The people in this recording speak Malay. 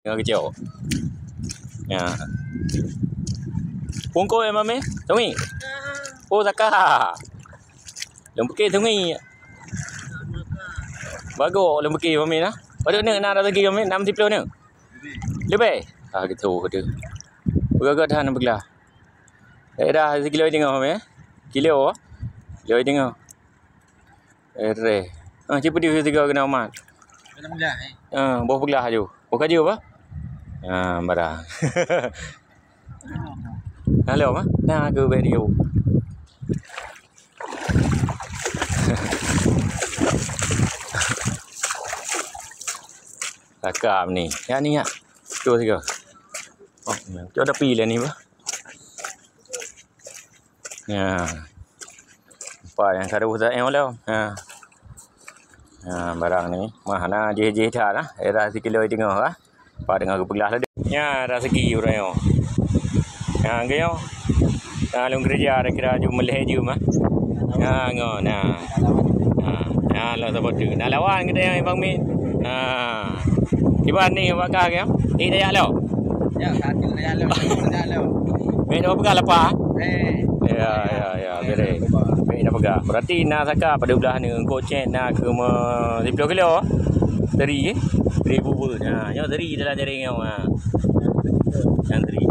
Dengan kecil. Ya. Pungko mami? Tungi. Oh zakah. Lembeki tungi. Bagus lembeki mami nah. Pada ni nak lagi mami 60 ni. Lebih. Ah gitu dia. Beragak dah nak belah. Dah sekilo tengok mami. Kilo. Kilo tengok. Cepat dia tiga kena amat. Kena belah Bawa belah je. Bawa kerja apa? Barang. Halo mah. Nah aku video. Rakam ni. Yang ni ya. Tu tiga. Oh, tu ada pilih ni bah. Ya. Apa yang kada usah yang lah. Barang ni mana je dah lah. Era sekilo tengok ah. Apa dengan aku belah lah. Ya, dah segi orang yo. Ya, gayo. Long kerja kira cuma meleh je mah. Ngon nah. Lah sebab tu. Nak lawan kita yang Bang Min. Iban ni bakar ke? Ni dah lo. Ya, satu dah lo. Min apa pegang lapar? Ya, bere. Min dah pegang. Berarti nak saka pada belah ni engkau cek nak ke 10 kilo. Teri 1000 pun. Yang teri dalam jaring kau. Yang teri.